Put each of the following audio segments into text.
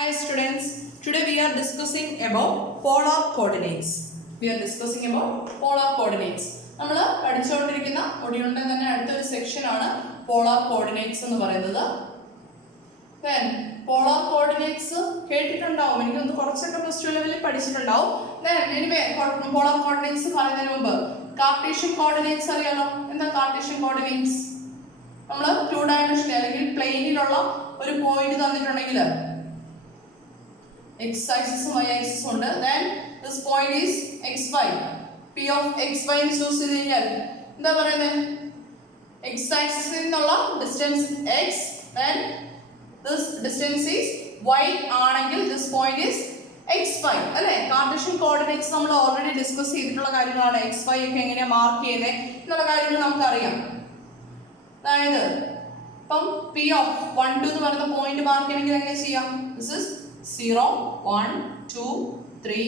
Hi students, today we are discussing about polar coordinates. നമ്മൾ പഠിച്ചുകൊണ്ടിരിക്കുന്ന മൊഡ്യൂളിന്റെ തന്നെ അടുത്തൊരു സെക്ഷൻ ആണ് പോളാർ കോർഡിനേറ്റ്സ് എന്ന് പറയുന്നത്. Then polar coordinates കേട്ടിട്ടുണ്ടാവും, എനിക്കൊന്ന് കുറച്ചൊക്കെ പ്ലസ് ടു ലെവലിൽ പഠിച്ചിട്ടുണ്ടാവും. Then anyway, polar coordinates പറയുന്നതിന് മുമ്പ് കാർട്ടീഷ്യൻ കോർഡിനേറ്റ്സ് അറിയാലോ. എന്താ കാർട്ടീഷ്യൻ കോർഡിനേറ്റ്സ്? നമ്മൾ 2 ഡയമെൻഷൻ അല്ലെങ്കിൽ പ്ലെയിനിലുള്ള ഒരു പോയിന്റ് തന്നിട്ടുണ്ടെങ്കിൽ x axis y axis ഉണ്ട്, then this point is xy, p of xy ന് ചൂസ് ചെയ്ത് കഴിഞ്ഞാൽ എന്താ പറയുന്നത്? x axis നിന്നുള്ള distance x, then this distance is y ആണെങ്കിൽ this point is xy അല്ലേ. കാർട്ടീഷ്യൻ കോർഡിനേറ്റ്സ് നമ്മൾ ഓൾറെഡി ഡിസ്കസ് ചെയ്തിട്ടുള്ള കാര്യങ്ങളാണ്. xy ഒക്കെ എങ്ങനെയാ മാർക്ക് ചെയ്യുന്നത് എന്നുള്ള കാര്യങ്ങൾ നമുക്കറിയാം. അതായത് ഇപ്പം p of 1 2 എന്ന് പറയുന്ന പോയിന്റ് മാർക്ക് ചെയ്യണമെങ്കിൽ എങ്ങനെ ചെയ്യാം? this is 0 1 2 3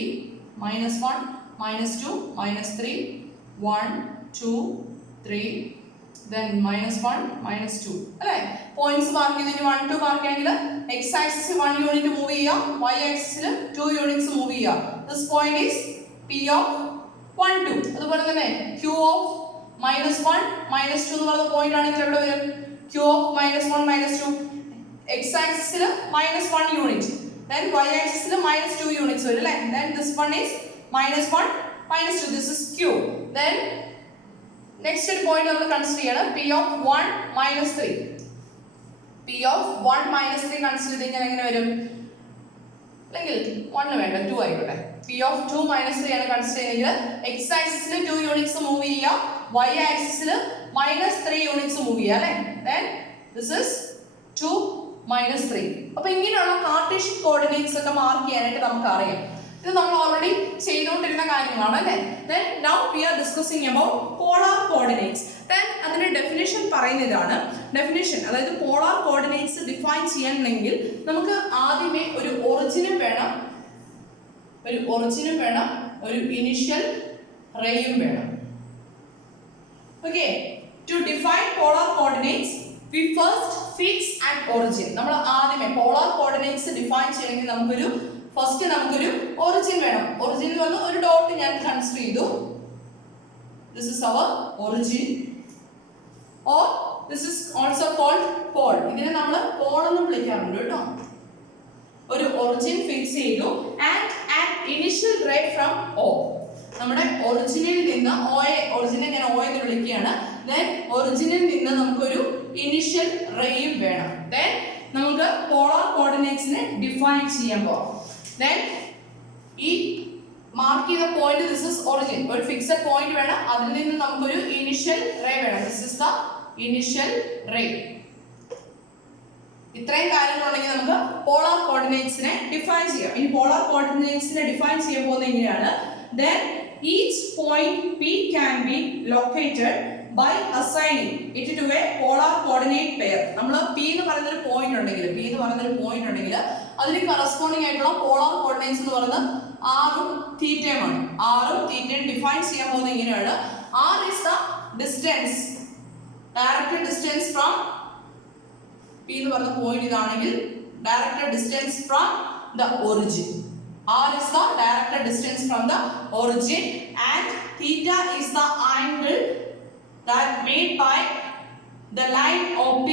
-1 -2 -3 1 2 3 then -1 -2 അല്ലേ. പോയിന്റ്സ് മാർക്ക് ചെയ്തിട്ട് 1 2 മാർക്ക് ചെയ്യണമെങ്കിൽ x ആക്സിസിൽ 1 യൂണിറ്റ് മൂവ് ചെയ്യുക, y ആക്സിസിൽ 2 യൂണിറ്റ്സ് മൂവ് ചെയ്യുക. this point is p of 1 2. അതുപോലെ തന്നെ q of -1 -2 എന്ന് പറയുന്ന പോയിന്റ് ആണെങ്കിൽ എവിടെ വരും? q of -1 -2 x ആക്സിസിൽ -1 unit, then y axis -2 units വരും അല്ലേ. then this one is -1 -2, this is q. then next point നമ്മൾ കൺസിഡർ ചെയ്യണം p of 1 -3. p of 1 -3 consider ചെയ്ത് കഴിഞ്ഞാൽ എങ്ങനെ വരും? അല്ലെങ്കിൽ 1 വേണ്ട 2 ആയിക്കോട്ടെ. p of 2 -3 ആണ് കൺസിഡർ ചെയ്യുന്നത്. x ആക്സിസിൽ 2 യൂണിറ്റ്സ് മൂവ് ചെയ്യുക, y ആക്സിസിൽ -3 യൂണിറ്റ്സ് മൂവ് ചെയ്യുക അല്ലേ. then this is 2 -3. അപ്പോൾ ഇങ്ങനെയുള്ള കാർട്ടീഷ്യൻ കോർഡിനേറ്റ്സ് ഒക്കെ മാർക്ക് ചെയ്യാനായിട്ട് നമുക്ക് അറിയാം. ഇത് നമ്മൾ ഓൾറെഡി ചെയ്തുകൊണ്ടിരുന്ന കാര്യങ്ങളാണ് അല്ലേ. then now we are discussing about polar coordinates. then അതിന്റെ ഡെഫിനിഷൻ പറയുന്നതാണ്. ഡെഫിനിഷൻ അതായത് പോളാർ കോർഡിനേറ്റ്സ് ഡിഫൈൻ ചെയ്യണമെങ്കിൽ നമുക്ക് ആദ്യമേ ഒരു ഒറിജിനും വേണം, ഒരു ഇനിഷ്യൽ റേയും വേണം. okay, to define polar coordinates we first fix an origin. നമ്മൾ ആദ്യമേ പോളാർ കോർഡിനേറ്റ്സ് ഡിഫൈൻ ചെയ്യണമെങ്കിൽ നമുക്കൊരു ഒറിജിൻ വേണം. ഒറിജിനിൽ വന്ന് ഒരു ഡോട്ട് ഞാൻ കൺസിഡർ ചെയ്തു. this is our origin or this is also called pole. ഇതിനെ നമ്മൾ പോൾ എന്ന് വിളിക്കാറുണ്ട് കേട്ടോ. ഒരു ഒറിജിൻ ഫിക്സ് ചെയ്തു and an initial ray from O. നമ്മുടെ ഒറിജിനിൽ നിന്ന് ഒറിജിനെ ഞാൻ O എന്ന് വിളിക്കുകയാണ്. then ഒറിജിനിൽ നിന്ന് നമുക്കൊരു ഇനിഷ്യൽ റേയും വേണം. then നമുക്ക് പോളാർ കോർഡിനേറ്റ്സിനെ ഡിഫൈൻ ചെയ്യാൻ പോകാം. then ഈ മാർക്ക് ചെയ്ത പോയിന്റ് this is origin, ഒരു ഫിക്സഡ് പോയിന്റ് വേണം, അതിൽ നിന്ന് നമുക്കൊരു ഇനിഷ്യൽ റേ വേണം. this is the initial ray. ഇത്രയും കാര്യങ്ങളുണ്ടെങ്കിൽ നമുക്ക് പോളാർ കോർഡിനേറ്റ്സിനെ ഡിഫൈൻ ചെയ്യാം. ഇനി പോളാർ കോർഡിനേറ്റ്സിനെ ഡിഫൈൻ ചെയ്യാൻ പോകുന്നത് എങ്ങനെയാണ്? then each point p can be located by assigning it to a polar coordinate pair. നമ്മൾ p എന്ന് പറയുന്ന ഒരു പോയിന്റ് ഉണ്ടെങ്കിൽ അതിന് കറസ്പോണ്ടിങ് ആയിട്ടുള്ള പോളാർ കോർഡിനേറ്റ്സ് എന്ന് പറയുന്നത് r ഉം തീറ്റയുമാണ്. r ഉം തീറ്റയും ഡിഫൈൻ ചെയ്യാൻ പോകുന്നത് ഇങ്ങനെയാണ്. r is the distance, directed distance from p എന്ന് പറയുന്ന പോയിന്റ് ഇതാണെങ്കിൽ directed distance from the origin. r is the directed distance from the origin and theta is the angle that made by the line OP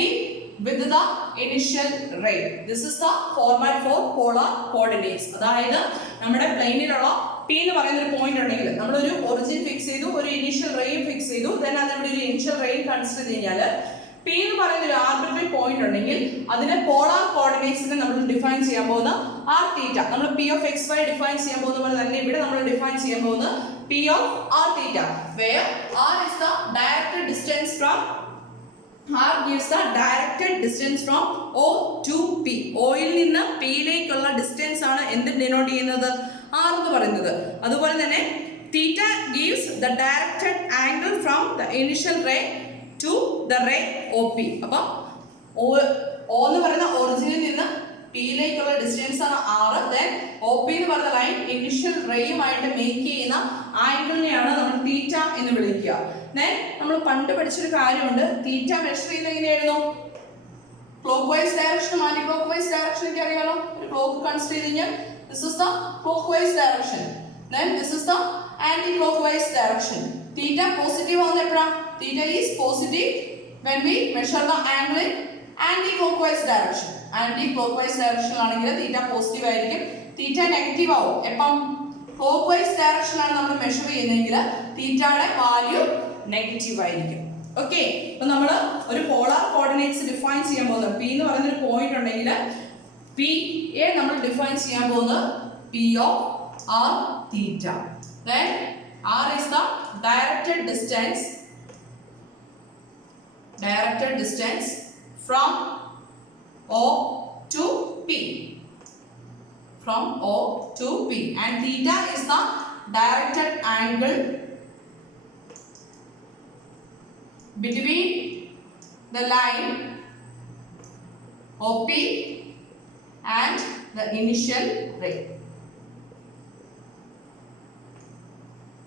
with the initial ray. This is the format for polar coordinates. അതായത് നമ്മുടെ പ്ലെയിനിലുള്ള p എന്ന് പറയുന്ന ഒരു point ഉണ്ടെങ്കിൽ നമ്മൾ ഒരു origin fix ചെയ്തു, ഒരു ഇനിഷ്യൽ റേയും ഫിക്സ് ചെയ്തു, then അതിവിടെ ഒരു ഇനിഷ്യൽ റേയും കൺസിഡർ ചെയ്ത് കഴിഞ്ഞാൽ p എന്ന് പറയുന്ന ഒരു ആർബിട്രറി പോയിന്റ് ഉണ്ടെങ്കിൽ അതിനെ പോളാർ കോർഡിനേറ്റ്സിനെ നമ്മൾ ഡിഫൈൻ ചെയ്യാൻ പോകുന്ന r തീറ്റ, നമ്മൾ p of xy ഡിഫൈൻ ചെയ്യാൻ പോകുന്ന പോലെ തന്നെ ഇവിടെ നമ്മൾ ഡിഫൈൻ ചെയ്യാൻ പോകുന്ന p of r theta, where r is the directed distance from r gives the directed distance from O to P. O യിൽ നിന്ന് P യിലേക്കുള്ള ഡിസ്റ്റൻസ് ആണ് എന്ത് ഡിനോട്ട് ചെയ്യുന്നത്? r എന്ന് പറയുന്നത്. അതുപോലെ തന്നെ theta gives the directed angle from the initial ray to the ray OP. അപ്പം O എന്ന് പറയുന്ന ഒറിജിനിൽ നിന്ന് P യിലേക്കുള്ള ഡിസ്റ്റൻസ് ആണ് r. then OP എന്ന് പറയുന്ന ലൈൻ ഇനിഷ്യൽ റേയുമായിട്ട് മേക്ക് ചെയ്യുന്ന ആംഗിളിനെയാണ് നമ്മൾ തീറ്റ എന്ന് വിളിക്കുക. then നമ്മൾ പണ്ട് പഠിച്ചൊരു കാര്യമുണ്ട്, തീറ്റ മെഷർ ചെയ്യുന്നത് എങ്ങനെയായിരുന്നു? ക്ലോക്ക് വൈസ് ഡയറക്ഷനും ആന്റി ക്ലോക്ക് വൈസ് ഡയറക്ഷനും ഒക്കെ അറിയാലോ, ഒരു ക്ലോക്ക് കൺസിഡർ ചെയ്ത് കഴിഞ്ഞാൽ this is the clockwise direction, then this is the anti-clockwise direction. Theta positive ആവുന്നത് എപ്പോഴാണ്? Theta is positive when we measure the angle in anti-clockwise direction. Anti-clockwise direction ആണെങ്കിൽ theta positive ആയിരിക്കും. Theta negative ആവും എപ്പം? Clockwise direction ആണ് നമ്മൾ measure ചെയ്യുന്നതെങ്കിൽ തീറ്റയുടെ വാല്യൂ നെഗറ്റീവ് ആയിരിക്കും. ഓക്കെ, അപ്പൊ നമ്മൾ ഒരു പോളാർ കോർഡിനേറ്റ്സ് ഡിഫൈൻ ചെയ്യാൻ പോകുന്നത് പി എന്ന് പറയുന്ന ഒരു പോയിന്റ് ഉണ്ടെങ്കിൽ പി എ നമ്മൾ ഡിഫൈൻ ചെയ്യാൻ പോകുന്നത് P of R theta. Then r is the directed distance from O to P. From O to P, and theta is the directed angle between the line OP and the initial ray.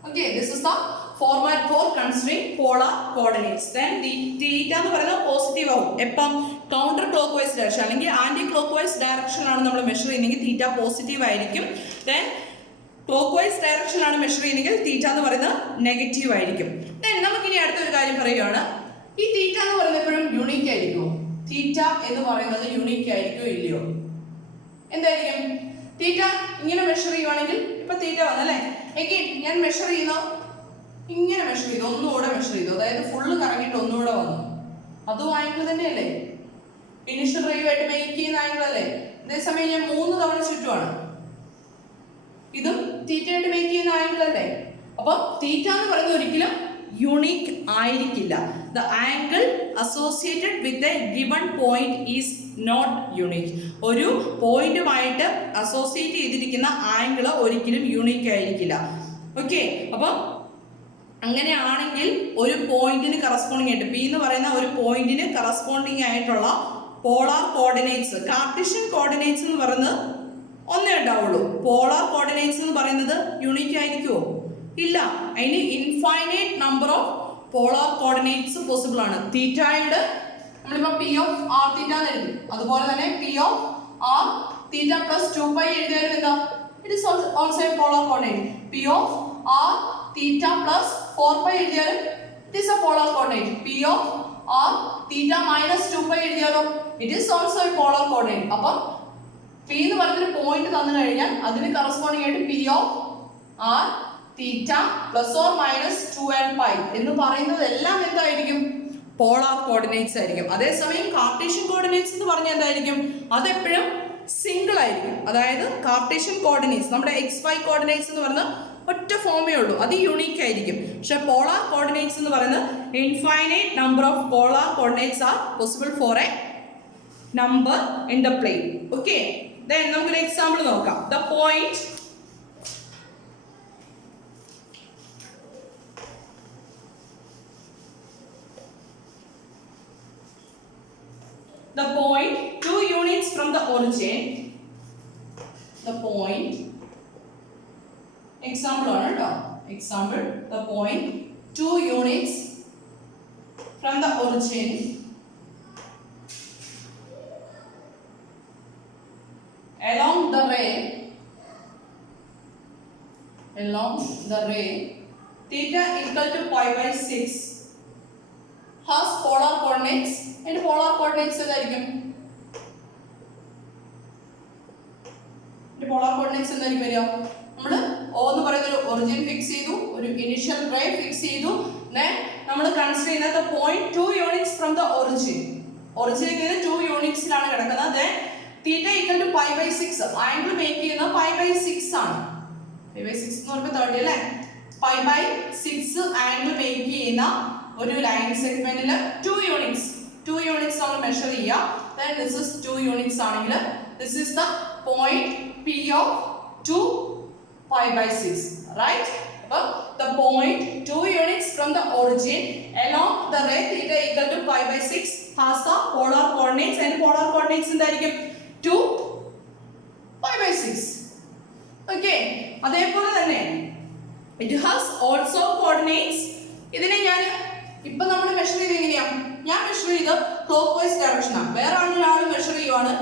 Okay, this is the format for considering polar coordinates. Then the theta എന്ന് പറയുന്നത് positive ആവും എപ്പം? Counter clock vice direction അല്ലെങ്കിൽ anti clock vice direction ആണ് നമ്മൾ measure ചെയ്യുന്നതെങ്കിൽ തീറ്റ positive ആയിരിക്കും. Then clock vice direction ആണ് മെഷർ ചെയ്യുന്നതെങ്കിൽ തീറ്റ എന്ന് പറയുന്നത് നെഗറ്റീവ് ആയിരിക്കും. ദെൻ നമുക്കിനി അടുത്തൊരു കാര്യം പറയുകയാണ്, ഈ തീറ്റ എന്ന് പറയുന്നത് എപ്പോഴും യുണീക്ക് ആയിരിക്കുമോ? തീറ്റ എന്ന് പറയുന്നത് യുണീക്ക് ആയിരിക്കുമോ ഇല്ലയോ? എന്തായിരിക്കും? തീറ്റ ഇങ്ങനെ മെഷർ ചെയ്യുവാണെങ്കിൽ ഇപ്പൊ തീറ്റ വന്നല്ലേ, എങ്കിൽ ഞാൻ മെഷർ ചെയ്യുന്ന ഇങ്ങനെ മെഷർ ചെയ്തു, ഒന്നുകൂടെ മെഷർ ചെയ്തു, അതായത് ഫുള്ള് കറങ്ങിയിട്ട് ഒന്നുകൂടെ വന്നു, അതും ആംഗിൾ തന്നെയല്ലേ? ഇനിഷ്യൽ റേയുമായിട്ട് മേക്ക് ചെയ്യുന്ന ആംഗിൾ അല്ലേ? അതേസമയം ഞാൻ 3 തവണ ചുറ്റുമാണ്, ഇതും തീറ്റയായിട്ട് മേക്ക് ചെയ്യുന്ന ആംഗിൾ അല്ലേ? അപ്പൊ തീറ്റ എന്ന് പറയുന്നത് ഒരിക്കലും യുണീക്ക് ആയിരിക്കില്ല. The angle associated with a given point is not unique. ഒരു പോയിന്റുമായിട്ട് അസോസിയേറ്റ് ചെയ്തിരിക്കുന്ന ആംഗിൾ ഒരിക്കലും യുണീക്ക് ആയിരിക്കില്ല. ഓക്കെ, അപ്പം അങ്ങനെയാണെങ്കിൽ ഒരു പോയിന്റിന് കറസ്പോണ്ടിങ് ആയിട്ട് പി എന്ന് പറയുന്ന ഒരു പോയിന്റിന് കറസ്പോണ്ടിങ് ആയിട്ടുള്ള പോളാർ കോർഡിനേറ്റ്സ്, കാർട്ടീഷ്യൻ കോർഡിനേറ്റ്സ് എന്ന് പറയുന്നത് ഒന്നേ ഉണ്ടാവുള്ളൂ. പോളാർ കോർഡിനേറ്റ്സ് എന്ന് പറയുന്നത് യുണീക്ക് ആയിരിക്കുമോ? ഇല്ല, അതിന് infinite number of polar coordinates possible ആണ്. തീറ്റയുടെ നമ്മളിപ്പോൾ പി ഓഫ് ആർ തീറ്റ എന്ന് എഴുതി, അതുപോലെ തന്നെ P of R theta plus 2π എഴുതിയാലും എന്താ? It is also a polar coordinate. P of R theta plus 4π എഴുതിയാലും it is a polar coordinate. P of R theta minus 2π എഴുതിയാലോ it is also a polar coordinate. അപ്പം P എന്ന് പറഞ്ഞൊരു point തന്നു കഴിഞ്ഞാൽ അതിന് കറസ്പോണ്ടിങ് ആയിട്ട് P of R theta plus or minus 2 and π എന്ന് പറയുന്നത് എല്ലാം എന്തായിരിക്കും? പോളാർ കോർഡിനേറ്റ്സ് ആയിരിക്കും. അതേസമയം കാർട്ടീഷ്യൻ കോർഡിനേറ്റ്സ് എന്ന് പറഞ്ഞാൽ എന്തായിരിക്കും? അതെപ്പോഴും സിംഗിൾ ആയിരിക്കും. അതായത് കാർട്ടീഷ്യൻ കോർഡിനേറ്റ്സ് നമ്മുടെ XY കോർഡിനേറ്റ്സ് എന്ന് പറയുന്നത് ഒറ്റ ഫോമേ ഉള്ളൂ, അത് യുണീക്ക് ആയിരിക്കും. പക്ഷെ പോളാർ കോർഡിനേറ്റ്സ് എന്ന് പറയുന്നത് infinite number of polar coordinates R possible for A number in the plain. Okay, then നമുക്കൊരു എക്സാമ്പിൾ നോക്കാം. The point the point 2 units from the origin, the point example ആണ് കേട്ടോ, example the point 2 units from the origin along the ray theta equal to π/6 has polar coordinates. and polar coordinates ഏതായിരിക്കും? polar coordinates എന്തായിരിക്കും വരിക? നമ്മൾ O എന്ന് പറയുന്ന ഒരു origin fix ചെയ്തു, ഒരു ഇനിഷ്യൽ റേ ഫിക്സ് ചെയ്തു, then നമ്മൾ കൺസിഡർ ചെയ്യുന്നത് point 2 units from the origin. ഒറിജിനിൽ നിന്ന് 2 യൂണിറ്റ്സിലാണ് കിടക്കുന്നത്. then theta equal to π/6, angle make ചെയ്യുന്നത് π/6 ആണ്. π/6 എന്ന് പറയുമ്പോൾ 30 അല്ലേ? π/6 ആംഗിൾ മേക്ക് ചെയ്യുന്ന ഒരു ലൈൻ സെഗ്മെന്റിൽ 2 യൂണിറ്റ്സ് നമ്മൾ മെഷർ ചെയ്യുക. then this is 2 യൂണിറ്റ്സ് ആണെങ്കിൽ this is the point P of 2 π/6, right? അപ്പോൾ the point 2 units from the origin along the ray theta equal to π/6 has the polar coordinates, and polar coordinates എന്തായിരിക്കും? 2 π/6. okay, അതേപോലെ തന്നെ it has also coordinates. ഇതിനെ ഞാൻ ഇപ്പൊ നമ്മൾ measure ചെയ്ത് എങ്ങനെയാ? ഞാൻ മെഷർ ചെയ്ത് ക്ലോക്ക് വൈസ് ഡയറക്ഷനാണ്, വേറെ ഒരാൾ മെഷർ ചെയ്യുവാണ്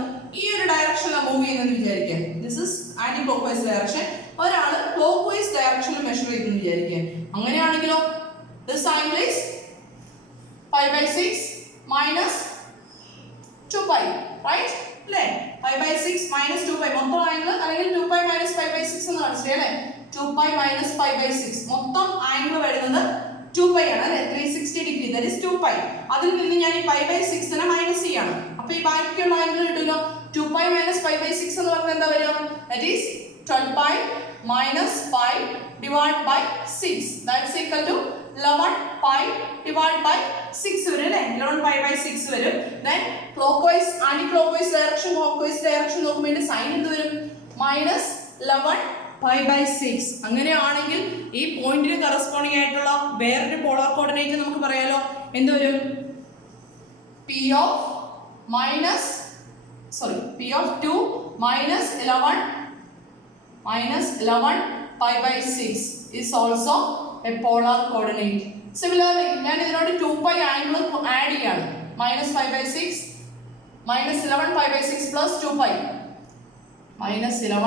ഈ ഒരു ഡയറക്ഷനിൽ മൂവ് ചെയ്യുന്നതെന്ന് വിചാരിക്കുക. This is anti clock vice direction. ഒരാൾ ക്ലോക്ക് വൈസ് ഡയറക്ഷനിൽ മെഷർ ചെയ്തെന്ന് വിചാരിക്കുക. അങ്ങനെയാണെങ്കിലോ this angle is pi by 6 minus 2π, right അല്ലേ? പൈ ബൈ 6 മൈനസ് 2π മൊത്തം ആംഗിൾ, അല്ലെങ്കിൽ 2π മൈനസ് പൈ ബൈ 6 എന്ന് കാണിച്ചേ അല്ലേ? 2π മൈനസ് പൈ ബൈ 6 മൊത്തം ആംഗിൾ വരുന്നത് 2π ആണ് അല്ലേ? 360 ഡിഗ്രി, ദാറ്റ് ഈസ് 2π. അതിൽ നിന്ന് ഞാൻ ഈ പൈ ബൈ 6 നെ മൈനസ് ചെയ്യാണ്. അപ്പോൾ ഈ ബാക്കിയുള്ള ആംഗിൾ കിട്ടുമല്ലോ. 2π മൈനസ് പൈ ബൈ 6 എന്ന് പറഞ്ഞാൽ എന്താ വരിക? That is 12π minus pi divided by 6, that's equal to 11π divided by 6 വരും അല്ലേ? 11π by 6 വരും. Then clockwise anti clockwise direction clockwise direction നോക്കുമ്പോൾ സൈൻ എന്ത് വരും? minus 11π by 6. അങ്ങനെയാണെങ്കിൽ ഈ പോയിന്റിന് കറസ്പോണ്ടിങ് ആയിട്ടുള്ള വേറൊരു പോളാർ കോർഡിനേറ്റ് നമുക്ക് പറയാലോ. എന്ത് വരും? p of 2 minus 11π by 6 is also a polar coordinate. Similarly, ഞാൻ ഇതിനോട് 2π ആംഗിൾ ആഡ് ചെയ്യാണ്. -5 by 6 minus 11π by 6 plus 2π minus 11π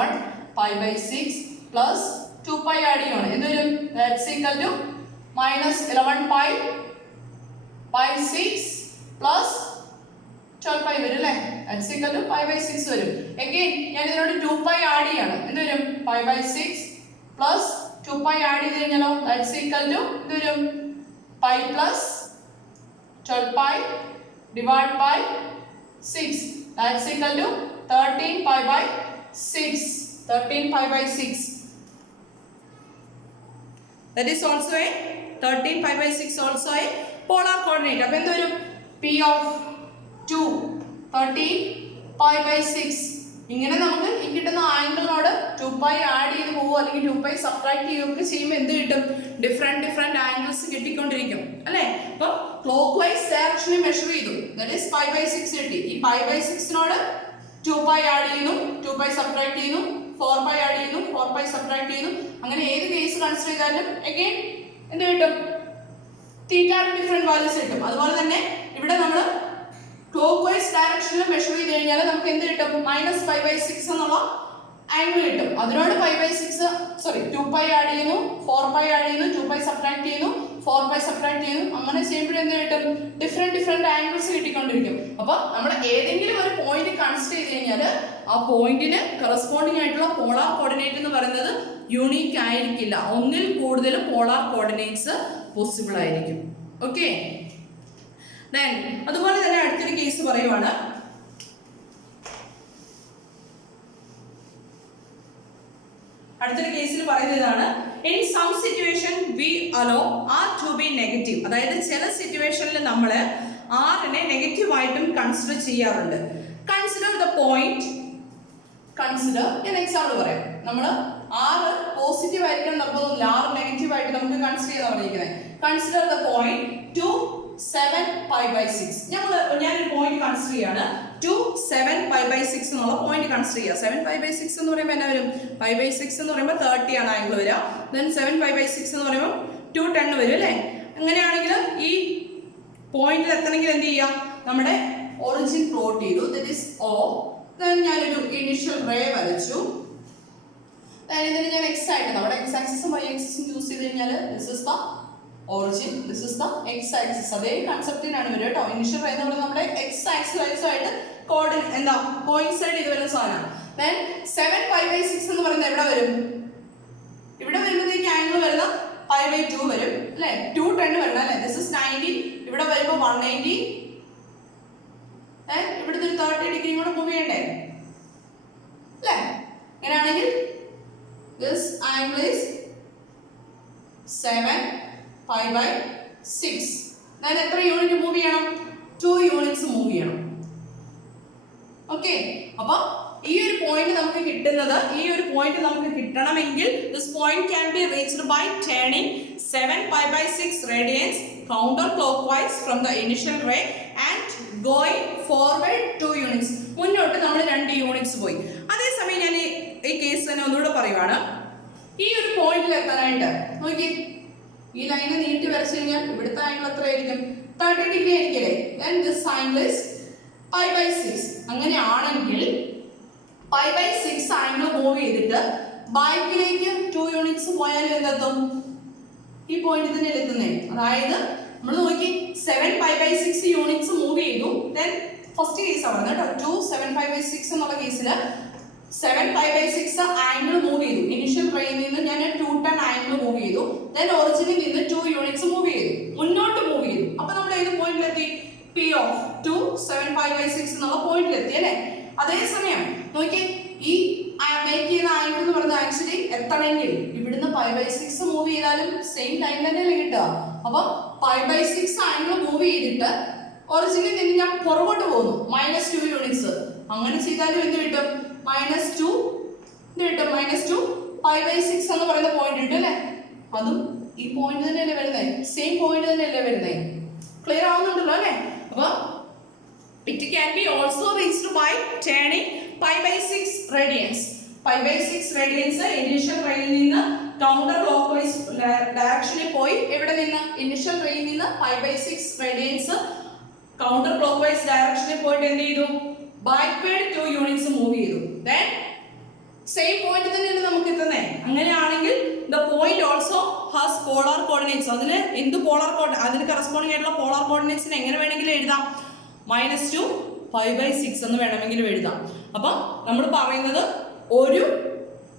by 6 plus 2π add ചെയ്യാണ്. എന്ത് വരും? That's equal to minus 11π by 6 plus 12π വരും അല്ലേ? That's equal to π by 6 വരും. Again ഞാൻ ഇതിനോട് 2π ആഡ് ചെയ്യാണ്. എന്ത് വരും? π by 6 plus 2π ആഡ് ചെയ്ത് കഴിഞ്ഞാലോ that's equal to എന്ത് വരും? π plus 12π divided by 6, that's equal to 13π by 6. 13π by 6, that is also a 13π by 6 also a polar coordinate. അപ്പോൾ എന്ത് വരും? p of 2 13π by 6. ഇങ്ങനെ നമുക്ക് ഈ കിട്ടുന്ന ആംഗിളിനോട് 2π ആഡ് ചെയ്ത് പോവോ അല്ലെങ്കിൽ 2π സബ്ട്രാക്ട് ചെയ്യുകയൊക്കെ ചെയ്യുമ്പോൾ എന്ത് കിട്ടും? ഡിഫറെന്റ് ആംഗിൾസ് കിട്ടിക്കൊണ്ടിരിക്കും അല്ലേ? അപ്പോൾ ക്ലോക്ക് വൈസ് ഡയറക്ഷനിൽ മെഷർ ചെയ്തു, ദാറ്റ് ഈസ് π by 6 കിട്ടി. ഈ π by 6നോട് 2π ആഡ് ചെയ്യുന്നു, 2π സബ്ട്രാക്ട് ചെയ്യുന്നു, 4π ആഡ് ചെയ്യുന്നു, 4π സബ്ട്രാക്ട് ചെയ്യുന്നു. അങ്ങനെ ഏത് കേസ് കൺസിഡർ ചെയ്താലും അഗൈൻ എന്ത് കിട്ടും? തീറ്റയുടെ ഡിഫറെന്റ് വാല്യൂസ് കിട്ടും. അതുപോലെ തന്നെ ഇവിടെ നമ്മൾ ക്ലോക്ക് വൈസ് ഡയറക്ഷനിൽ മെഷർ ചെയ്ത് കഴിഞ്ഞാൽ നമുക്ക് എന്ത് കിട്ടും? -5 by 6 എന്നുള്ള ആംഗിൾ കിട്ടും. അതിനോട് 2π ആഡ് ചെയ്യുന്നു, 4π ആഡ് ചെയ്യുന്നു, 2π സബ്ട്രാക്ട് ചെയ്യുന്നു, 4π സബ്ട്രാക്ട് ചെയ്യുന്നു. അങ്ങനെ ചെയ്യുമ്പോൾ എന്ത് കിട്ടും? ഡിഫറെന്റ് ആംഗിൾസ് കിട്ടിക്കൊണ്ടിരിക്കും. അപ്പോൾ നമ്മൾ ഏതെങ്കിലും ഒരു പോയിന്റ് കൺസിഡർ ചെയ്ത് കഴിഞ്ഞാൽ ആ പോയിന്റിന് കറസ്പോണ്ടിങ് ആയിട്ടുള്ള പോളാർ കോർഡിനേറ്റ് എന്ന് പറയുന്നത് യൂണീക്ക് ആയിരിക്കില്ല. ഒന്നിൽ കൂടുതൽ പോളാർ കോർഡിനേറ്റ്സ് പോസിബിൾ ആയിരിക്കും. ഓക്കെ, അതുപോലെ തന്നെ അടുത്തൊരു കേസ് പറയുവാണ്. അടുത്തൊരു കേസിൽ പറയുന്നതാണ് in some situation we allow R to be negative. അതായത് ചില സിറ്റുവേഷനിൽ നമ്മൾ ആറിനെ നെഗറ്റീവ് ആയിട്ടും കൺസിഡർ ചെയ്യാറുണ്ട്. കൺസിഡർ ദ പോയിന്റ്, ഞാൻ എക്സാമ്പിൾ പറയാം. നമ്മൾ ആറ് പോസിറ്റീവ് ആയിരിക്കണം നിർബന്ധമില്ല, ആറ് നെഗറ്റീവ് ആയിട്ട് നമുക്ക് കൺസിഡർ ചെയ്യാൻ പറഞ്ഞിരിക്കുന്നത്. Consider the point 7π by 6. ഞാനൊരു പോയിന്റ് കൺസിഡർ ചെയ്യാണ്. 7π by 6 എന്നുള്ള പോയിന്റ് കൺസിഡർ ചെയ്യുക. 7π by 6 എന്ന് പറയുമ്പോൾ എന്നാ വരും? π by 6 എന്ന് പറയുമ്പോൾ 30 ആണ് ആംഗിൾ വരിക. ദെൻ 7π by 6 എന്ന് പറയുമ്പോൾ 210 വരും അല്ലേ? അങ്ങനെയാണെങ്കിൽ ഈ പോയിന്റിൽ എത്തണമെങ്കിൽ എന്ത് ചെയ്യാം? നമ്മുടെ ഒറിജിൻ പ്ലോട്ട് ചെയ്തു, ദാറ്റ് ഈസ് O. ദെൻ ഞാനൊരു ഇനിഷ്യൽ റേ വരച്ചു. ഇതിന് ഞാൻ എക്സ് ആയിട്ട് നമ്മുടെ എക്സ് ആക്സിസും വൈ ആക്സിസും യൂസ് ചെയ്ത് കഴിഞ്ഞാൽ this is the origin, this is the x axis. അതേ കൺസെപ്റ്റിനാണ് വരിക കേട്ടോ. ഇനിഷ്യൽ റേ എന്ന് പറയുന്നത് നമ്മുടെ എക്സ് ആക്സിസുമായിട്ട് കോയിൻസൈഡ് ചെയ്ത് വരുന്ന സാധനമാണ്. ദെൻ 7π by 6 എന്ന് പറയുന്നത് എവിടെ വരും? ഇവിടെ വരുമ്പോഴത്തേക്ക് ആംഗിൾ വരുന്ന π by 2 വരും അല്ലേ? 210 വരണം അല്ലേ? This is 90. ഇവിടെ വരുമ്പോൾ 180. ഇവിടുത്തെ ഒരു 30 ഡിഗ്രി കൂടെ മൂവ് ചെയ്യണ്ടേ അല്ലേ? ഇങ്ങനെയാണെങ്കിൽ ദിസ് ആംഗിൾ ഈസ് 7π by 6. അതായത് എത്ര യൂണിറ്റ് മൂവ് ചെയ്യണം? 2 യൂണിറ്റ്സ് മൂവ് ചെയ്യണം. ഓക്കെ, അപ്പോൾ ഈ ഒരു പോയിന്റ് നമുക്ക് കിട്ടണമെങ്കിൽ this point can be reached by turning 7π by 6 radians counterclockwise from the initial ray and going forward 2 units. മുന്നോട്ട് നമ്മൾ 2 യൂണിറ്റ്സ് പോയി. അതേസമയം ഞാൻ ഈ കേസ് തന്നെ ഒന്നുകൂടെ പറയുവാണ്. ഈ ഒരു പോയിന്റിൽ എത്താനായിട്ട് നോക്കി, ഈ ലൈന് നീട്ടി വരച്ചു കഴിഞ്ഞാൽ ഇവിടുത്തെ ആംഗിൾ എത്രയായിരിക്കും? 30 degree ആയിരിക്കില്ലേ? Then this angle is π by 6. അങ്ങനെയാണെങ്കിൽ π π/6 ആംഗിൾ മൂവ് ചെയ്തിട്ട് ബാക്കിലേക്ക് 2 യൂണിറ്റ്സ് പോയാലും എന്തെത്തും? ഈ പോയിന്റ് തന്നെ എത്തുന്നേ. അതായത് നമ്മൾ നോക്കി 7π/6 യൂണിറ്റ്സ് മൂവ് ചെയ്തു. ദെൻ ഫസ്റ്റ് കേസ് ആണ് കേട്ടോ, 2 7π/6 എന്നുള്ള കേസിൽ 7π/6 ആംഗിൾ മൂവ് ചെയ്തു. ഇനിഷ്യൽ റേയിൽ നിന്ന് ഞാൻ 210 ആംഗിൾ മൂവ് ചെയ്തു. ദെൻ ഒറിജിനിൽ നിന്ന് 2 യൂണിറ്റ്സ് മൂവ് ചെയ്തു, മുന്നോട്ട് മൂവ് ചെയ്തു. അപ്പൊ നമ്മൾ ഏത് പോയിന്റിലെത്തി? P of 2 7π/6 എന്നുള്ള പോയിന്റിലെത്തി അല്ലേ? അതേസമയം നോക്കി ഈ മേക്ക് ചെയ്യുന്ന ആംഗിൾ എന്ന് പറയുന്നത് ആക്ച്വലി എത്തണമെങ്കിൽ ഇവിടുന്ന് π/6 മൂവ് ചെയ്താലും സെയിം ടൈം തന്നെയല്ലേ കിട്ടുക. അപ്പൊ π/6 ആംഗിൾ മൂവ് ചെയ്തിട്ട് ഒറിജിനിൽ നിന്ന് ഞാൻ പുറകോട്ട് പോകുന്നു, -2 യൂണിറ്റ്സ്. അങ്ങനെ ചെയ്താലും എന്ത് കിട്ടും? -2 കിട്ടും. -2 π/6 എന്ന് പറയുന്ന പോയിന്റ് കിട്ടും അല്ലേ? അതും ഈ പോയിന്റ് തന്നെയല്ലേ വരുന്നത്, സെയിം പോയിന്റ് തന്നെയല്ലേ വരുന്നത്. ക്ലിയർ ആവുന്നുണ്ടല്ലോ അല്ലേ? അപ്പൊ it can be also reached by turning π/6 radians. π/6 radians initial റേയിൽ നിന്ന് കൗണ്ടർ ക്ലോക്ക്വൈസ് ഡയറക്ഷനിൽ പോയി. എവിടെ നിന്ന്? ഇനിഷ്യൽ റേയിൽ നിന്ന് π/6 റേഡിയൻസ് കൗണ്ടർ ക്ലോക്ക്വൈസ് ഡയറക്ഷനിൽ പോയിട്ട് എന്ത് ചെയ്തു? ബാക്ക്വേർഡ് 2 യൂണിറ്റ്സ് മൂവ് ചെയ്തു. ദെൻ സെയിം പോയിന്റ് തന്നെയല്ലേ നമുക്ക് എത്തുന്നേ. അങ്ങനെയാണെങ്കിൽ the point also has polar coordinates. അതിന് എന്ത് പോളാർ കോർഡിനേറ്റ്, അതിന് കറസ്പോണ്ടിങ് ആയിട്ടുള്ള പോളാർ കോർഡിനേറ്റ്സിന് എങ്ങനെ വേണമെങ്കിലും എഴുതാം? -2 π/6 എന്ന് വേണമെങ്കിലും എഴുതാം. അപ്പം നമ്മൾ പറയുന്നത് ഒരു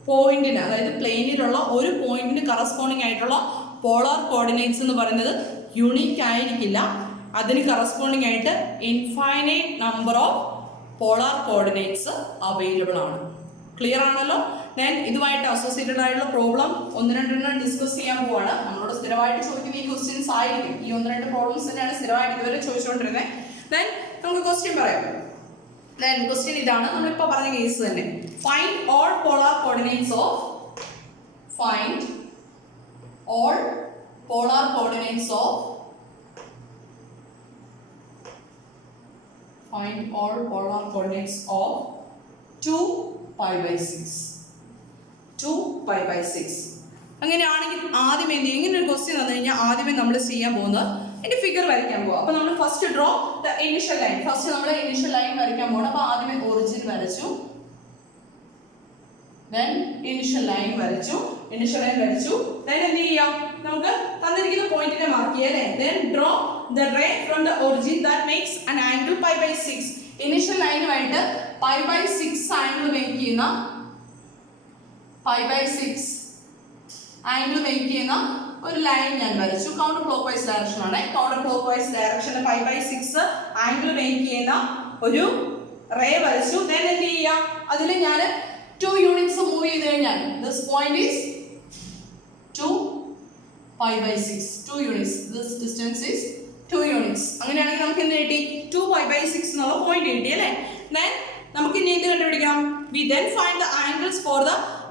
പോയിന്റിന്, അതായത് പ്ലെയിനിലുള്ള ഒരു പോയിന്റിന് കറസ്പോണ്ടിങ് ആയിട്ടുള്ള പോളാർ കോർഡിനേറ്റ്സ് എന്ന് പറയുന്നത് യുണീക്ക് ആയിരിക്കില്ല. അതിന് കറസ്പോണ്ടിങ് ആയിട്ട് infinite number of polar coordinates available ആണ്. ക്ലിയർ ആണല്ലോ? ഞാൻ ഇതുമായിട്ട് അസോസിയേറ്റഡ് ആയിട്ടുള്ള പ്രോബ്ലം 1-2 ഡിസ്കസ് ചെയ്യാൻ പോവാണ്. നമ്മളോട് സ്ഥിരമായിട്ട് ചോദിക്കുന്ന ഈ ക്വസ്റ്റ്യൻസ് ആയിരിക്കും. ഈ 1-2 പ്രോബ്ലംസ് തന്നെയാണ് സ്ഥിരമായിട്ട് ഇതുവരെ ചോദിച്ചുകൊണ്ടിരുന്നത്. ദെൻ നമുക്ക് ക്വസ്റ്റ്യൻ പറയാം. ദെൻ ക്വസ്റ്റ്യൻ ഇതാണ്, നമ്മളിപ്പോൾ പറഞ്ഞ കേസ് തന്നെ. Find all polar coordinates of find all polar coordinates of 2π/6. 2π/6. അങ്ങനെയാണെങ്കിൽ ആദ്യം എന്ത് ചെയ്യും? ഇങ്ങനെ ഒരു ക്വസ്റ്റ്യൻ തന്നു കഴിഞ്ഞാൽ ആദ്യമേ നമ്മൾ ചെയ്യാൻ പോകുന്നത് ഇതിന്റെ ഫിഗർ വരയ്ക്കാൻ പോകും. അപ്പോൾ നമ്മൾ first draw the initial line. First നമ്മൾ ഇനിഷ്യൽ ലൈൻ വരയ്ക്കാൻ പോകണം. അപ്പോൾ ആദ്യമേ ഒറിജിൻ വരച്ചു, ദെൻ ഇനിഷ്യൽ ലൈൻ വരച്ചു. ദെൻ എന്ത് ചെയ്യാം? നമുക്ക് തന്നിരിക്കുന്ന പോയിന്റിനെ മാർക്ക് ചെയ്യാം അല്ലേ? Then draw the ray from the origin that makes an angle π/6. Initial ലൈനുമായിട്ട് π/6 ആംഗിൾ മേക്ക് ചെയ്യുന്ന ഒരു ലൈൻ ഞാൻ വരച്ചു. കൗണ്ടർ ക്ലോക്ക് വൈസ് ഡയറക്ഷൻ ആണ്. കൗണ്ടർ ക്ലോക്ക് വൈസ് ഡയറക്ഷന് π/6 ആംഗിൾ മേക്ക് ചെയ്യുന്ന ഒരു റേ വരച്ചു. ദെൻ എന്ത് ചെയ്യാം? അതിൽ ഞാൻ 2 യൂണിറ്റ്സ് മൂവ് ചെയ്ത് കഴിഞ്ഞാൽ this point is 2π/6. 2 units. This distance is 2 units. അങ്ങനെയാണെങ്കിൽ നമുക്ക് എന്ത് കിട്ടി? 2π/6 എന്നുള്ള പോയിന്റ് കിട്ടി അല്ലേ? ദെൻ നമുക്ക് ഇനി എന്ത് കണ്ടുപിടിക്കണം? We then find the angles for the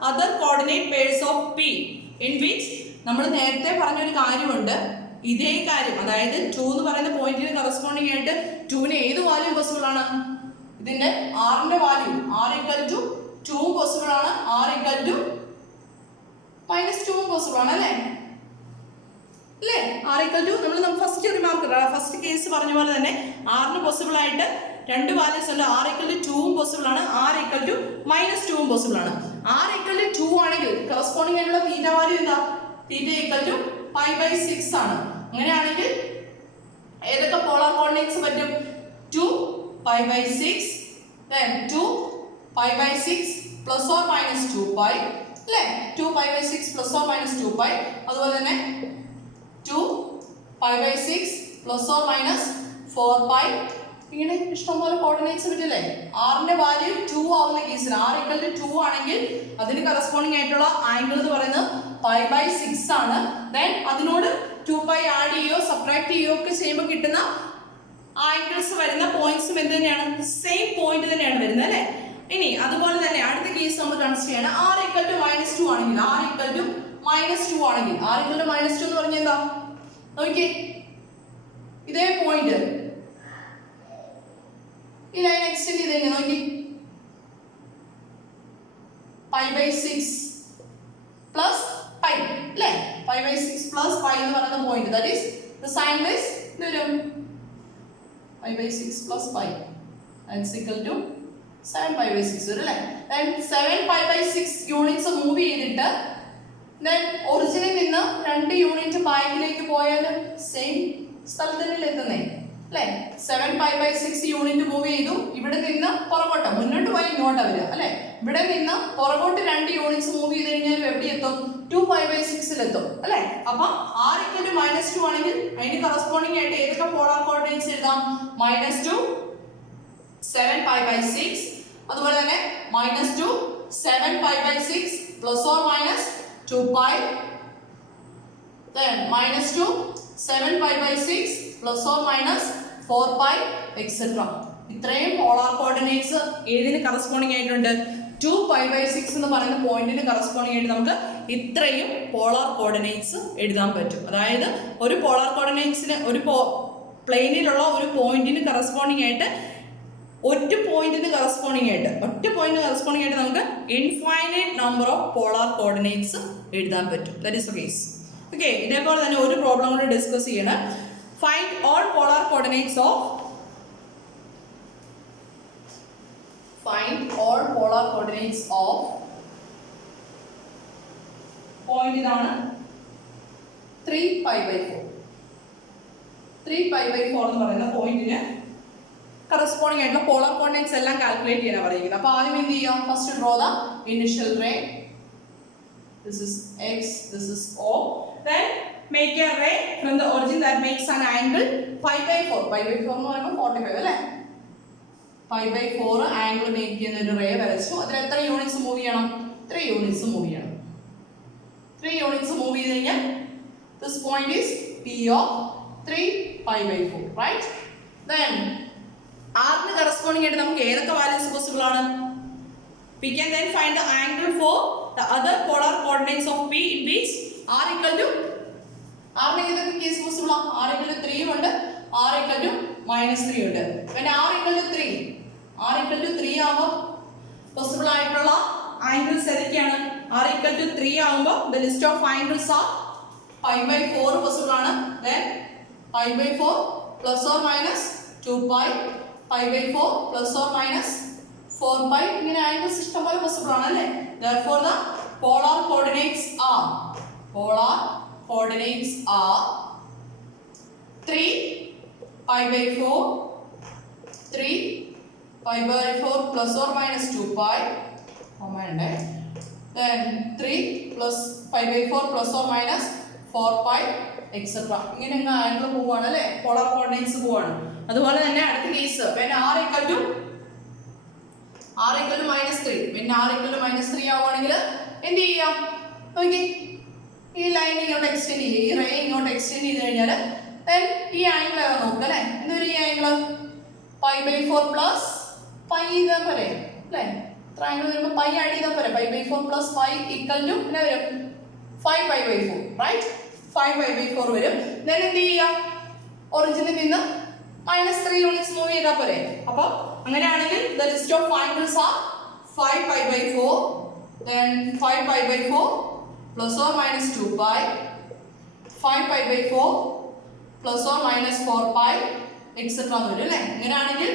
other coordinate pairs of P in which നമ്മൾ നേരത്തെ പറഞ്ഞൊരു കാര്യമുണ്ട്. ഇതേ കാര്യം, അതായത് 2 എന്ന് പറയുന്ന പോയിന്റിന് കറസ്പോണ്ടിങ് ആയിട്ട് 2ന് ഏത് വാല്യൂ പോസിബിൾ ആണ്? ഇതിന്റെ r-ന്റെ വാല്യൂ r=2 പോസിബിൾ ആണ്, r=-2 പോസിബിൾ ആണ് അല്ലേ? r=2 നമ്മൾ ഫസ്റ്റ് റിമാർക്ക്, ഫസ്റ്റ് കേസ് പറഞ്ഞ പോലെ തന്നെ r-ന് പോസിബിൾ ആയിട്ട് 2 വാല്യൂസ് ഉണ്ട്. r=2 പോസിബിൾ ആണ്, r=-2 പോസിബിൾ ആണ്. r=2 ആണെങ്കിൽ കറസ്പോണ്ടിങ് ആയിട്ടുള്ള തീറ്റ വാല്യൂ എന്താ? θ=π/6 ആണ്. അങ്ങനെയാണെങ്കിൽ ഏതൊക്കെ പോളാർ കോർഡിനേറ്റ്സ് പറ്റും? 2π/6, then 2π/6 plus or minus 2π അല്ലേ? 2π/6 plus or minus 2π. അതുപോലെ തന്നെ 2π/6 plus or minus 4π. ഇങ്ങനെ ഇഷ്ടംപോലെ കോർഡിനേറ്റ്സ് കിട്ടില്ലേ? r-ന്റെ വാല്യൂ 2 ആവുന്ന കേസിൽ, r=2 ആണെങ്കിൽ അതിന് കറസ്പോണ്ടിങ് ആയിട്ടുള്ള ആംഗിൾ എന്ന് പറയുന്നത് π/6 ആണ്. ദെൻ അതിനോട് 2π ആഡ് ചെയ്യോ സബ്ട്രാക്ട് ചെയ്യോ ഒക്കെ ചെയ്യുമ്പോൾ കിട്ടുന്ന ആംഗിൾസ് വരുന്ന പോയിന്റ്സും എന്ത് തന്നെയാണ്? സെയിം പോയിന്റ് തന്നെയാണ് വരുന്നത് അല്ലേ? ഇനി അതുപോലെ തന്നെ അടുത്ത കേസ് നമ്മൾ കൺസിഡർ ചെയ്യണം. r=-2 ആണെങ്കിൽ, r=-2 ആണെങ്കിൽ, r=-2 എന്ന് പറഞ്ഞാൽ എന്താ? നോക്കിയേ, ഇതേ പോയിന്റ് ഈ ലൈൻ എക്സ്റ്റെൻഡ് ചെയ്ത് കഴിഞ്ഞാൽ നോക്കി, π/6 പ്ലസ് π അല്ലേ? π/6 പ്ലസ് π എന്ന് പറയുന്ന point, that is the sign wise ഇത് വരും π/6 plus π, that's equal to 7 pi by 6 വരും അല്ലേ. then 7 pi by 6 units move ചെയ്തിട്ട് then ഒറിജിനിൽ നിന്ന് 2 യൂണിറ്റ് ബാക്കിലേക്ക് പോയാൽ സെയിം സ്ഥലത്ത് തന്നെ എത്തുന്നേ അല്ലേ. 7 pi by 6 യൂണിറ്റ് മൂവ് ചെയ്തു, ഇവിടെ നിന്ന് പുറകോട്ട്, മുന്നോട്ട് പോയി ഇങ്ങോട്ടാ വരിക അല്ലേ. ഇവിടെ നിന്ന് പുറകോട്ട് 2 യൂണിറ്റ്സ് മൂവ് ചെയ്ത് കഴിഞ്ഞാൽ എവിടെ എത്തും? 2 pi by 6 എത്തും അല്ലേ. അപ്പൊ r = -2 ആണെങ്കിൽ അതിന് കറസ്പോണ്ടിങ് ആയിട്ട് ഏതൊക്കെ പോളാർ കോർഡിനേറ്റ്സ് എഴുതാം? -2 7 pi by 6, അതുപോലെ തന്നെ -2 7 pi by 6 ± 2 pi, then -2 7 pi by 6 ± 4 pi, etc. ഇത്രയും പോളാർ കോർഡിനേറ്റ്സ് ഏതിന് കറസ്പോണ്ടിങ് ആയിട്ടുണ്ട്? 2 pi by 6 എന്ന് പറയുന്ന പോയിന്റിന് കറസ്പോണ്ടിങ് ആയിട്ട് നമുക്ക് ഇത്രയും പോളാർ കോർഡിനേറ്റ്സ് എഴുതാൻ പറ്റും. അതായത് ഒരു പോളാർ കോർഡിനേറ്റ്സിന് ഒരു പ്ലെയിനിലുള്ള ഒരു പോയിന്റിന് കറസ്പോണ്ടിങ് ആയിട്ട് ഒറ്റ പോയിന്റിന് കറസ്പോണ്ടിങ് ആയിട്ട് നമുക്ക് infinite number of polar coordinates എഴുതാൻ പറ്റും. That is the case. Okay, ഇതേപോലെ തന്നെ ഒരു പ്രോബ്ലം കൂടി ഡിസ്കസ് ചെയ്യണം. Find all polar coordinates of point ഇതാണ് 3 pi by 4. 3 pi by 4 എന്ന് പറയുന്ന പോയിന്റിന് കറസ്പോണ്ടിങ് ആയിട്ടുള്ള പോളാർ കോർഡിനേറ്റ്സ് എല്ലാം കാൽക്കുലേറ്റ് ചെയ്യാനാണ് പറയുന്നത്. അപ്പോൾ ആദ്യം എന്ത് ചെയ്യാം? First draw the initial ray. This is x, this is O. Then make a ray from the origin that makes an angle pi by 4. Pi by 4 എന്ന് പറയുമ്പോൾ 45 അല്ലേ. pi by 4 ആംഗിൾ മേക്ക് ചെയ്യുന്ന ഒരു റേ വരച്ചു. അതിൽ എത്ര units move ചെയ്യണം? 3 units move ചെയ്യണം. 3 യൂണിറ്റ്സ് മൂവ് ചെയ്ത് കഴിഞ്ഞാൽ this point is P of 3 pi by 4, right? Then r ന് കറസ്പോണ്ടിങ് ആയിട്ട് നമുക്ക് ഏതൊക്കെ വാല്യൂസ് പോസിബിൾ ആണ്? We can then find the angle for the other polar coordinates of P in which r equal to r ന് ഏതൊക്കെ case possible ആണ്? r equal to 3 ഉണ്ട്, r equal to -3 ഉണ്ട്. when r equal to 3 ആവുമ്പോൾ possible ആയിട്ടുള്ള angles ഏതൊക്കെയാണ്? r equal to 3 ആവുമ്പോൾ the list of angles are pi by 4 possible ആണ്. then pi by 4 ± 2 pi, pi by 4 ± 4 pi, ഇങ്ങനെ angles ഇഷ്ടംപോലെ possible ആണ് അല്ലേ. therefore the polar coordinates are 3 pi by 4 3 pi by 4 ± 2 pi, then 3 plus pi by 4 ± 4 pi, etc. ഇങ്ങനെ angle പോവാണ് അല്ലേ, polar coordinates പോവാണ്. അതുപോലെ തന്നെ അടുത്ത case when r equal to -3, when r equal to -3 ആവുകയാണെങ്കിൽ എന്ത് ചെയ്യാം? ഓക്കെ, ഈ ലൈൻ ഇങ്ങോട്ട് എക്സ്റ്റെൻഡ് ചെയ്യുക, ഈ റേ ഇങ്ങോട്ട് എക്സ്റ്റെൻഡ് ചെയ്ത് കഴിഞ്ഞാൽ then ഈ ആംഗിൾ ഏതാ നോക്കുക അല്ലേ. എന്തൊരു ഈ angle pi by 4 plus pi ഇതാ പോലെ അല്ലേ. ട്രയാംഗിൾ വരുമ്പോൾ പൈ ആഡ് ചെയ്താൽ പോലെ. pi by 4 plus pi equal to പിന്നെ വരും 5 pi by 4, right. 5 pi by 4 വരും. then എന്ത് ചെയ്യാം? ഒറിജിനിൽ നിന്ന് -3 യൂണിറ്റ്സ് മൂവ് ചെയ്താൽ പോലെ. അപ്പോൾ അങ്ങനെയാണെങ്കിൽ the list of angles are 5 pi by 4, then 5 pi by 4 ± 2 pi, 5 pi by 4 ± 4 pi, etc. എന്ന് വരും അല്ലേ. അങ്ങനെയാണെങ്കിൽ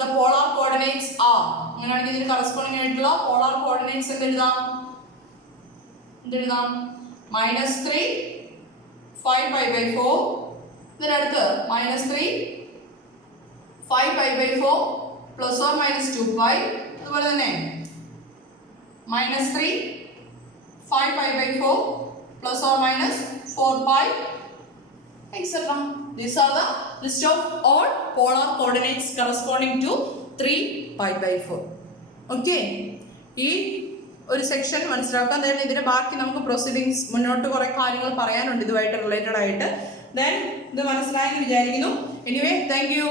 the polar coordinates are, അങ്ങനെയാണെങ്കിൽ ഇതിന് കറസ്പോണ്ടിങ് ആയിട്ടുള്ള പോളാർ കോർഡിനേറ്റ്സ് എന്തെഴുതാം? -3 5 pi by 4, ഇതിനടുത്ത് -3 5 pi by 4 ± 2 pi, അതുപോലെ തന്നെ -3 5 pi by 4 ± 4 pi, etc. These are the list of all polar coordinates corresponding to 3 pi by 4. Okay, ഈ ഒരു സെക്ഷൻ മനസ്സിലാക്കാൻ then ഇതിന്റെ ബാക്കി നമുക്ക് പ്രൊസീഡിങ്സ് മുന്നോട്ട് കുറെ കാര്യങ്ങൾ പറയാനുണ്ട് ഇതുമായിട്ട് റിലേറ്റഡ് ആയിട്ട്. then ഇത് മനസ്സിലായെന്ന് വിചാരിക്കുന്നു. Anyway, thank you.